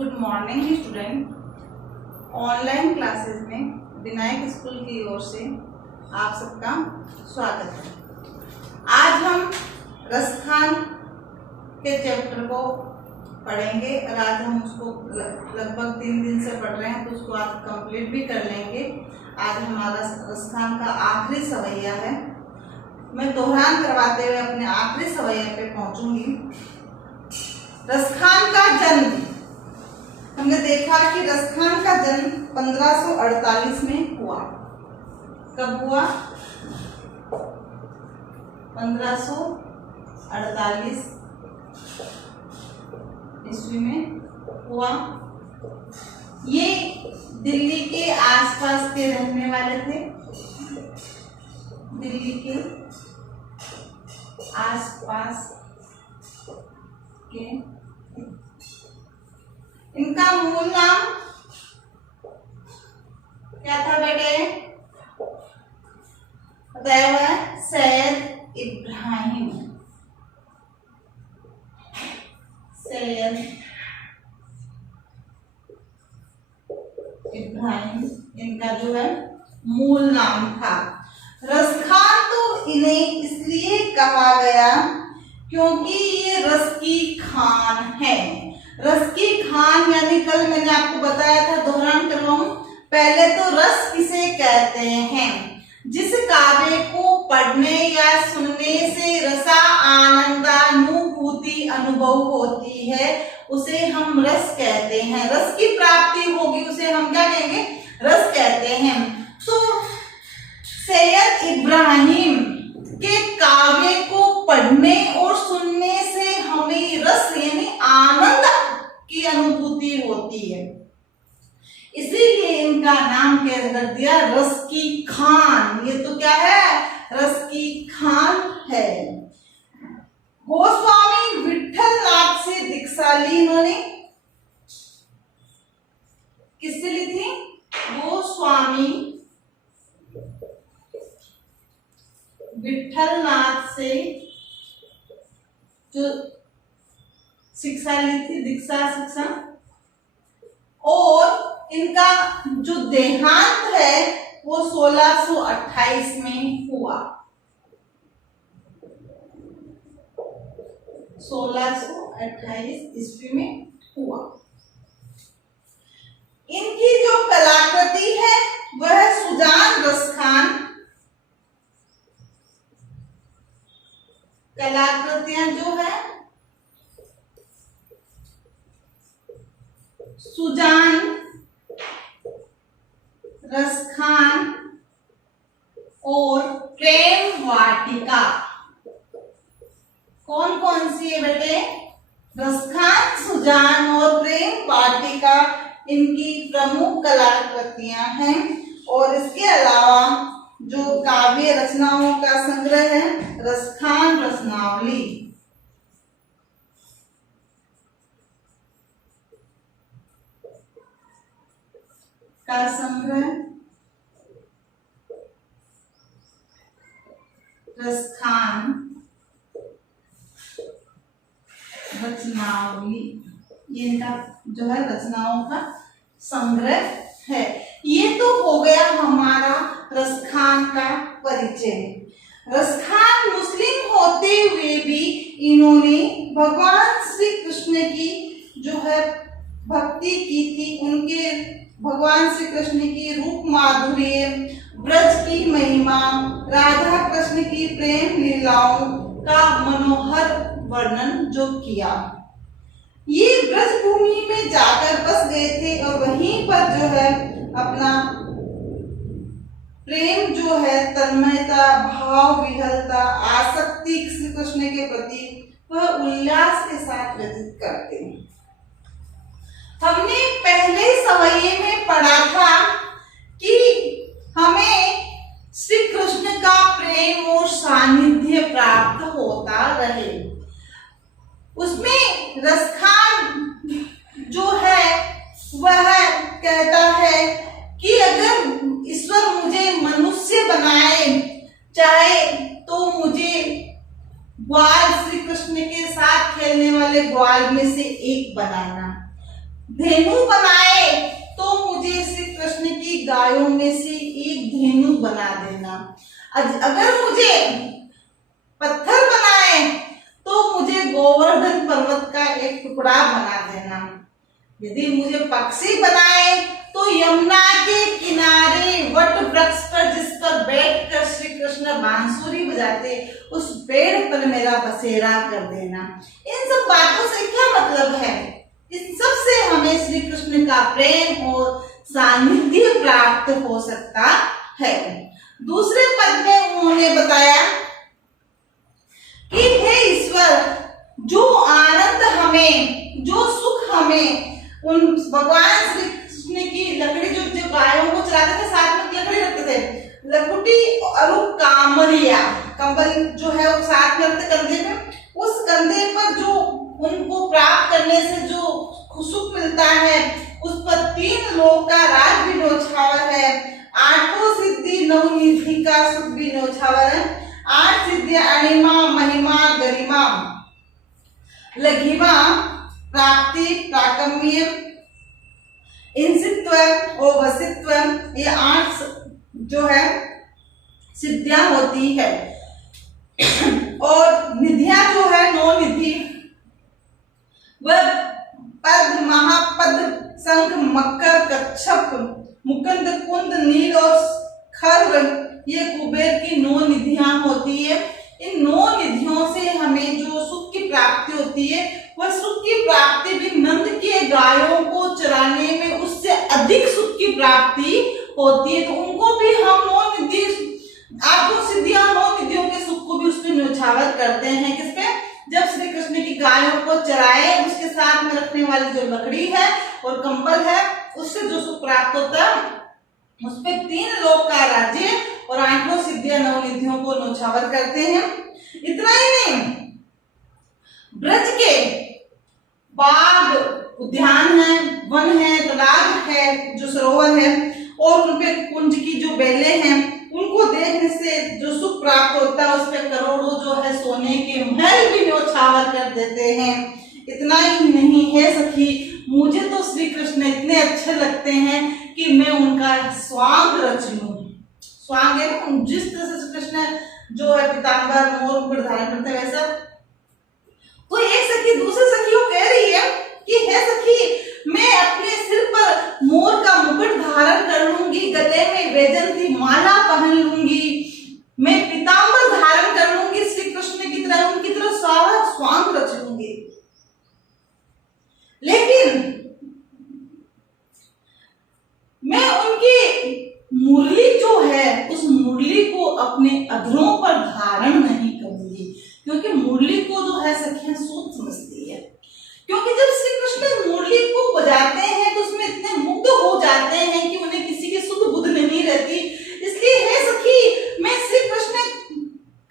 Good morning student. Online classes में Vinayak school की ओर से आप सबका स्वागत है। आज हम रसखान के चैप्टर को पढ़ेंगे और आज हम उसको लगभग 3 दिन से पढ़ रहे हैं, तो उसको आज कंप्लीट भी कर लेंगे। आज हमारा रसखान का आखिरी सवैया है। मैं दोहरान करवाते हुए अपने आखिरी सवैया पे पहुंचूंगी। रसखान का जन्म, हमने देखा कि रसखान का जन्म 1548 में हुआ। कब हुआ? 1548 ईस्वी में हुआ। ये दिल्ली के आसपास के रहने वाले थे। दिल्ली के आसपास के। इनका मूल नाम क्या था बेटे? बताया हुआ है सैयद इब्राहिम। सैयद इब्राहिम इनका जो है मूल नाम था। रसखान तो इन्हें इसलिए कहा गया क्योंकि ये रस की खान है। रस की खान यानी कल मैंने आपको बताया था, दोहरान करवाऊं। पहले तो रस किसे कहते हैं? जिस काव्य को पढ़ने या सुनने से रसा आनंदानुभूति अनुभव होती है उसे हम रस कहते हैं। रस की प्राप्ति होगी उसे हम क्या कहेंगे? रस कहते हैं। तो सैयद इब्राहिम के काव्य को पढ़ने और सुनने से हमें रस यानी आनंद की अनुभूति होती है, इसीलिए इनका नाम क्या कर दिया? रस की खान। ये तो क्या है? रस की खान है। गोस्वामी विठल नाथ से दीक्षा ली इन्होंने। किससे ली थी? गोस्वामी विठल नाथ से जो शिक्षा ली थी, दीक्षा शिक्षा। और इनका जो देहांत है वो 1628 में हुआ। 1628 ईस्वी में हुआ। इनकी जो कलाकृति है वह सुजान रसखान। कलाकृतियां जो है सुजान रसखान और प्रेम वाटिका। कौन कौन सी है बेटे? रसखान, सुजान और प्रेम वाटिका इनकी प्रमुख कलाकृतियां हैं। और इसके अलावा जो काव्य रचनाओं का संग्रह है रसखान रचनावली। का संग्रह रसखान रचनावली, ये इनका जो है रचनाओं का संग्रह है। ये तो हो गया हमारा रसखान का परिचय। रसखान मुस्लिम होते हुए भी इन्होंने भगवान श्री कृष्ण की जो है भक्ति की थी। उनके भगवान श्री कृष्ण की रूप माधुर्य, ब्रज की महिमा, राधा कृष्ण की प्रेम लीलाओं का मनोहर वर्णन जो किया। ये ब्रज भूमि में जाकर बस गए थे और वहीं पर जो है अपना प्रेम जो है, तन्मयता, भाव विहलता, आसक्ति श्री कृष्ण के प्रति वह उल्लास के साथ व्यतीत करते हैं। हमने पहले सवैये में पढ़ा था कि हमें श्री कृष्ण का प्रेम और सानिध्य प्राप्त होता रहे। उसमें रसखान जो है वह कहता है कि अगर ईश्वर मुझे मनुष्य बनाए, चाहे तो मुझे ग्वाल श्री कृष्ण के साथ खेलने वाले ग्वाल में से एक बनाना। धेनु बनाए तो मुझे श्री कृष्ण की गायों में से एक धेनु बना देना। अगर मुझे पत्थर बनाए तो मुझे गोवर्धन पर्वत का एक टुकड़ा बना देना। यदि मुझे पक्षी बनाए तो यमुना के किनारे वट वृक्ष पर जिस पर बैठकर श्री कृष्ण बांसुरी बजाते उस पेड़ पर मेरा बसेरा कर देना। इन सब बातों से क्या मतलब है? इस सब से हमें श्री कृष्ण का प्रेम और सानिध्य प्राप्त हो सकता है। दूसरे पद में उन्होंने बताया कि हे ईश्वर, जो आनंद हमें, जो सुख हमें उन भगवान श्री कृष्ण की लकड़ी जो गायों को चलाते थे, साथ में लकड़ी रखते थे, लकुटी और कामरिया, कंबल जो है वो साथ में रखते कंधे में, उस कंधे पर जो उनको प्राप्त करने से जो सुख मिलता है उस पर 3 लोक का राज भी न्योछावर है, 8 सिद्धि 9 निधि का सुख भी न्योछावर है, 8 सिद्धियां अणिमा महिमा गरिमा लघिमा प्राप्ति प्राकम्य इंसित्व और वसित्व, ये 8 जो है सिद्धियां होती है। और निधियां जो है 9 निधि, वह पद महापद शंख मकर कच्छप मुकुंद कुंद नील और खर्व, ये कुबेर की 9 निधियां होती है। इन 9 निधियों से हमें जो सुख की प्राप्ति होती है वह सुख की प्राप्ति भी नंद के गायों को चराने में उससे अधिक सुख की प्राप्ति होती है। तो उनको भी हम 9 निधि, 8 सिद्धियां 9 निधियों के सुख को भी उसके न्योछावर करते हैं। किसपे? जब श्री कृष्ण की गायों को चराए, उसके साथ में रखने वाली जो लकड़ी है और कंबल है, उससे जो सुख प्राप्त होता है उसपे 3 लोक का राज्य और 8 सिद्धियां 9 निधियों को न्योछावर करते हैं। इतना ही नहीं, ब्रज के बाग उद्यान है, वन है, तालाब है, जो सरोवर है और उनपे कुंज की जो बेलें हैं, उनको देखने से जो सुख प्राप्त होता है उसपे करोड़ों जो है सोने के महल भी न्योछावर कर देते हैं। इतना ही नहीं है सखी, मुझे तो श्री कृष्ण इतने अच्छे लगते हैं कि मैं उनका स्वांग रच लूं। स्वांग है ना, जिस तरह से कृष्ण जो है पीतांबर मोर मुकुट धारण करते हैं वैसा। तो एक सखी दूसरे सखी को कह रही है कि हे सखी, मैं अपने सिर पर मोर का मुकुट धारण कर लूंगी, गले में वैजयंती माला पहन लूंगी, मैं पीतांबर धारण कर लूंगी, श्री कृष्ण की तरह उनकी तरह सारा स्वांग रच लूंगी। लेकिन मैं उनकी मुरली जो है उस मुरली को अपने अधरों पर धारण नहीं करूंगी, क्योंकि मुरली को जो है सखियां सूद समझती है। क्योंकि जब श्री कृष्ण मुरली को बजाते हैं तो उसमें इतने मुग्ध हो जाते हैं कि उन्हें किसी की सुध बुध नहीं रहती। इसलिए हे सखी, मैं श्री कृष्ण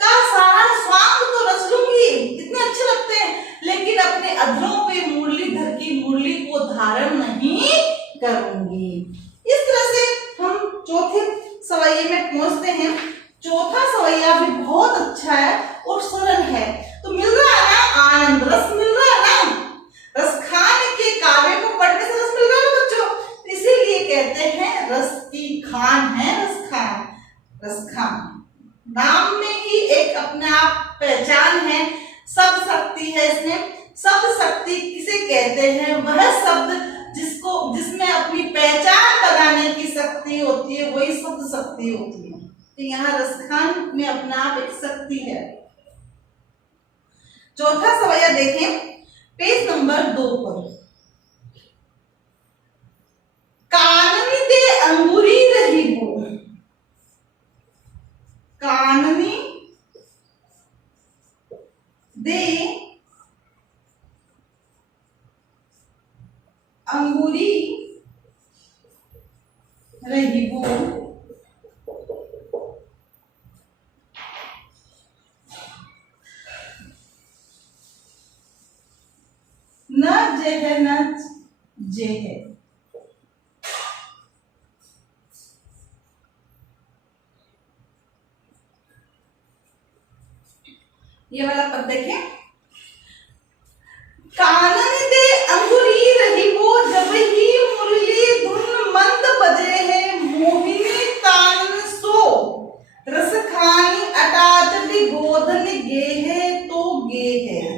का सारा स्वांग तो रच लूंगी, इतने अच्छे लगते हैं, लेकिन अपने अधरों पे मुरलीधर की मुरली को धारण नहीं करूंगी। इस तरह से हम चौथे सवैये में पहुंचते हैं। चौथा सवैया भी बहुत अच्छा है और सरल है। तो मिल रहा है ना आनंद, रस मिल रहा है ना, रस खान के काव्य को पढ़ने से रस मिल रहा है बच्चों। इसीलिए कहते हैं रस की खान है, रस खान। रस खान नाम में ही एक अपने आप पहचान है, शब्द शक्ति है इसमें। शब्द शक्ति किसे कहते हैं? वह शब्द जिसमें अपनी पहचान बनाने की शक्ति होती है, वही शब्द शक्ति होती है। तो यहाँ रसखान में अपना आप एक शक्ति है। चौथा सवैया देखें पेज नंबर 2 पर। काननी दे अंगूरी रही वो, काननी दे अंगूरी रही वो, न जे है न जे है। ये वाला पद देखें, कानन दे अंगुरी रही वो जब ही मुरली धुन मंद बजे है मोहिनी तान सो रस खानी अटाचट गोधन गे है तो गे है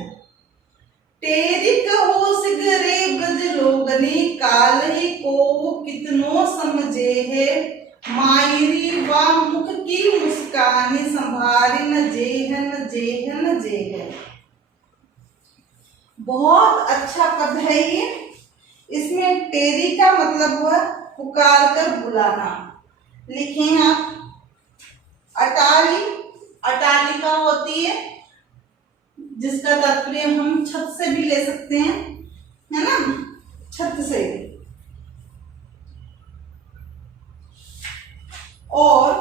तेरी कहो सिगरे ब्रज लोगनी काल ही को कितनो समझे है मायरी वा मुख की मुस्कानी संभारी न जेहन जेहन जेह। बहुत अच्छा पद है ये। इसमें तेरी का मतलब हुआ पुकार कर बुलाना। लिखें आप अटारी, अटालिका होती है जिसका तात्पर्य हम छत से भी ले सकते हैं, है ना, छत से। और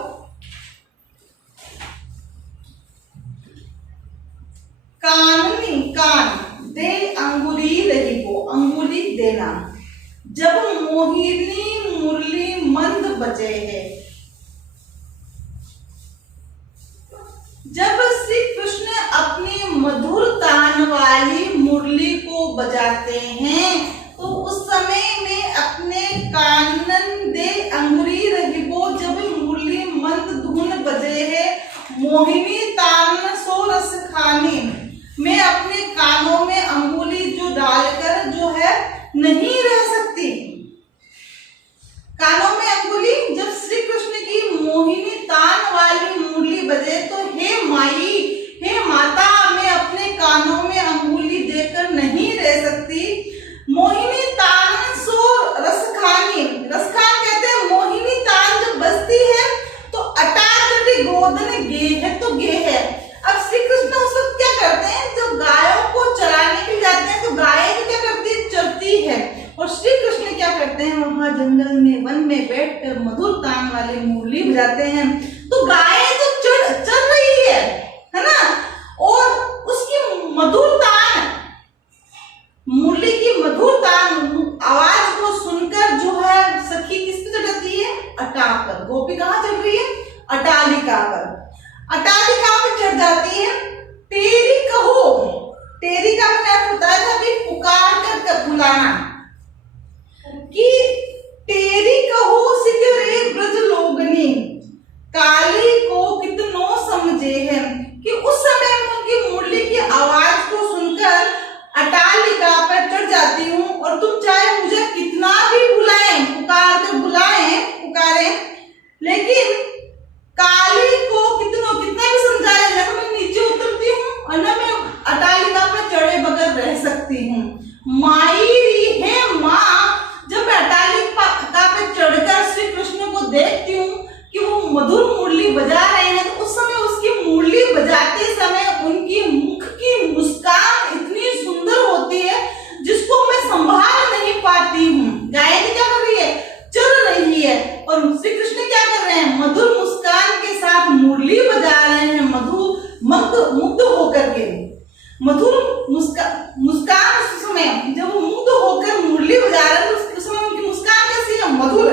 काननी, कान दे अंगुली रही वो, अंगुली देना। जब मोहिनी मुरली मंद बजे है, जब श्री कृष्ण अपनी मधुर तान वाली मुरली को बजाते हैं तो उस समय में अपने कानन दे अंगुरी रही वो जब मुरली मंद धुन बजे है मोहिनी तान सो रस खानी, मैं अपने कानों में अंगुली जो डालकर जो है नहीं रह सकती। कानों में अंगुली, जब श्री कृष्ण की मोहिनी तान वाली मुरली बजे तो हे माई, हे माता, मैं अपने कानों में अंगुली देकर नहीं रह सकती। मोहिनी तान सो रस खानी, रस खान कहते हैं मोहिनी तान जब बजती है तो अटाचटी गोधन गे है तो गे है। अब श्री कृष्ण उस वक्त क्या करते हैं, जब गायों को चराने के लिए जाते हैं तो गायें क्या करती है, चरती है। और श्री कृष्ण क्या करते हैं, वहां जंगल में वन में बैठकर मधुर तान वाली मुरली बजाते हैं तो गायें तो चर रही है ना, और उसकी मधुर तान, मुरली की मधुर तान आवाज को सुनकर जो है सखी किस पे चढ़ जाती है, अटा पर। गोपी कहाँ चढ़ रही है, अटालिका पर, अटालिका पे चढ़ जाती है। तेरी कहो, तेरी का मतलब होता है कि पुकार कर बुलाना, कि तेरी कहो सिगरे ब्रज लोगनी काली को कितनो समझे है, कि उस समय में उनकी मुरली की आवाज को सुनकर अटालिका पर चढ़ जाती हूँ और तुम चाहे मुझे कितना भी बुलाएं, पुकार कर बुलाएं, पुकारें, लेकिन काली को कितना भी समझाया जाए मैं नीचे उतरती हूँ और ना मैं अटालिका पर चढ़े बगैर रह सकती हूँ। मायरी है माँ, जब मैं अटालिका पे चढ़कर श्री कृष्ण को देखती हूँ कि वो मधुर मुरली बजा रहे हैं तो उस समय उसकी मुरली बजाते समय उनकी मुख की मुस्कान इतनी सुंदर होती है जिसको मैं संभाल नहीं पाती हूँ। गायत्री क्या कर रही है, चल रही है, और श्री कृष्ण क्या कर रहे हैं, मधुर मुस्कान के साथ मुरली बजा रहे हैं, मुग्ध होकर के। मधुर मुस्कान उस समय जब वो मुग्ध होकर मुरली बजा रहे हैं तो उस समय उनकी मुस्कान कैसी है, मधुर।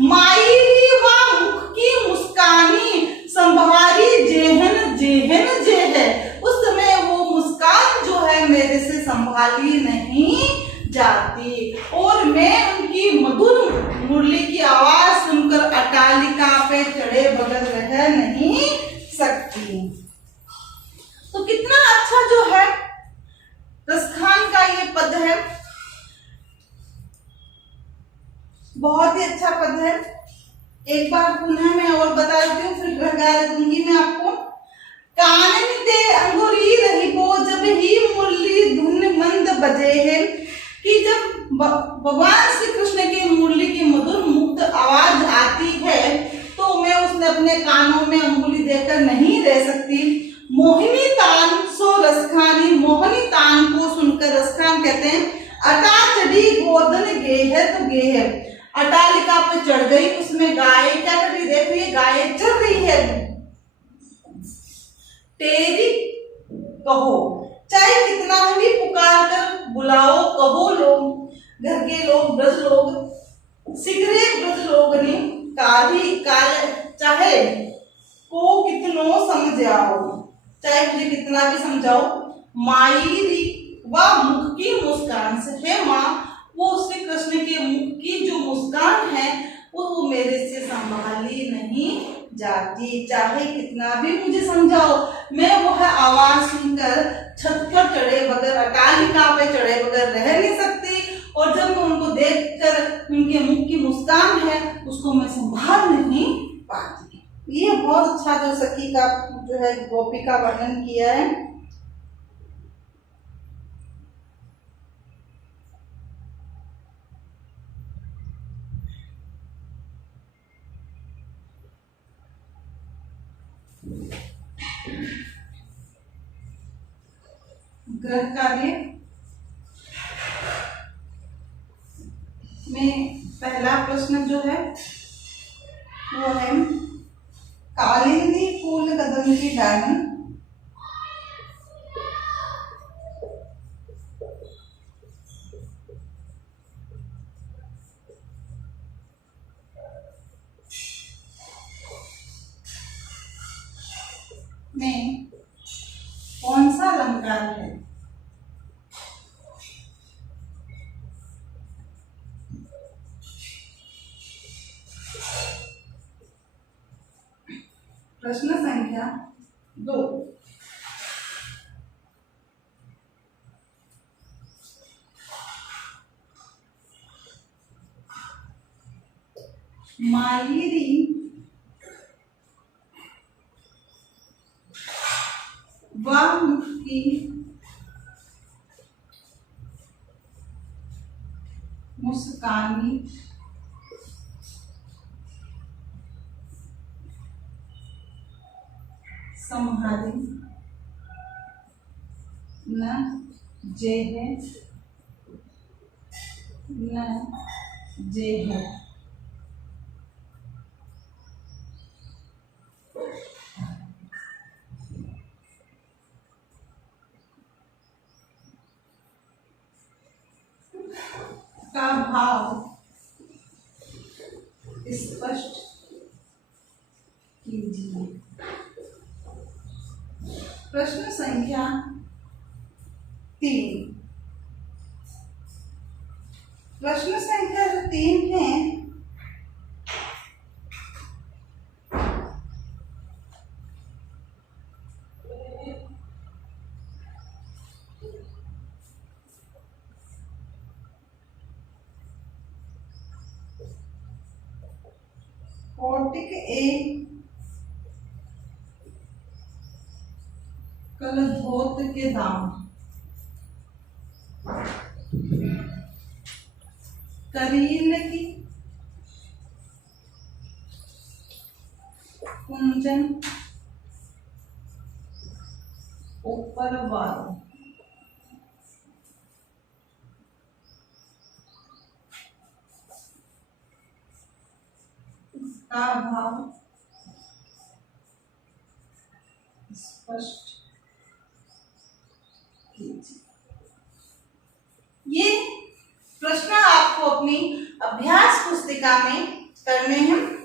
मायरी वा मुख की मुस्कानी संभारी जेहन जेहन जे है, उस समय वो मुस्कान जो है मेरे से संभाली नहीं जाती और मैं उनकी मधुर मुरली की आवाज सुनकर अटालिका पे चढ़े बगैर रह नहीं सकती। तो कितना अच्छा जो है रसखान का ये पद है, बहुत ही अच्छा पद है। एक बार पुनः मैं और बता देती हूँ, फिर गहरा दूंगी मैं आपको। कानन दे अंगुरी रही वो जब ही मुरली धुन मंद बजे है, कि जब भगवान श्री कृष्ण की मुरली की मधुर मुग्ध आवाज आती है तो मैं उसने अपने कानों में अंगुली देकर नहीं रह सकती। मोहिनी तान सो रसखानी, मोहिनी तान को सुनकर रसखान कहते हैं। अटा चढ़ी गोधन गे है तो गे है, अटालिका पे चढ़ गई, उसमें गाय क्या कर रही, देख रही है, गाय चढ़ रही है। तेरी कहो, चाहे कितना भी पुकार कर बुलाओ, कहो लोग घर के लोग, ब्रज लोग, सिगरे ब्रज लोग नहीं काली काल, चाहे को कितनो समझाओ, चाहे मुझे कितना भी समझाओ, मायरी वह मुख की मुस्कान से। हे माँ, वो श्री कृष्ण के मुख की जो मुस्कान है वो मेरे से संभाली नहीं जाती। चाहे कितना भी मुझे समझाओ, मैं वह आवाज सुनकर छत पर चढ़े बगैर, अट्टालिका पे चढ़े बगैर रह नहीं सकती। और जब मैं उनको देखकर उनके मुख की मुस्कान है उसको मैं संभाल नहीं पाती। ये बहुत अच्छा जो सखी का जो है गोपी का वर्णन किया है। गृह कार्य में पहला प्रश्न जो है वो है, कालिंदी फूल कदम की डाली में कौन सा अलंकार है? प्रश्न संख्या 2, माहिरी वाम की मुस्कानी संहारी न जे है न जे है। का भाव स्पष्ट कीजिए। प्रश्न संख्या 3, प्रश्न संख्या जो 3 है कोटिक ए कल धोत के दाम, करील की कुंजन ऊपर वालों, का भाव स्पष्ट कीजिए। ये प्रश्न आपको अपनी अभ्यास पुस्तिका में करने हैं।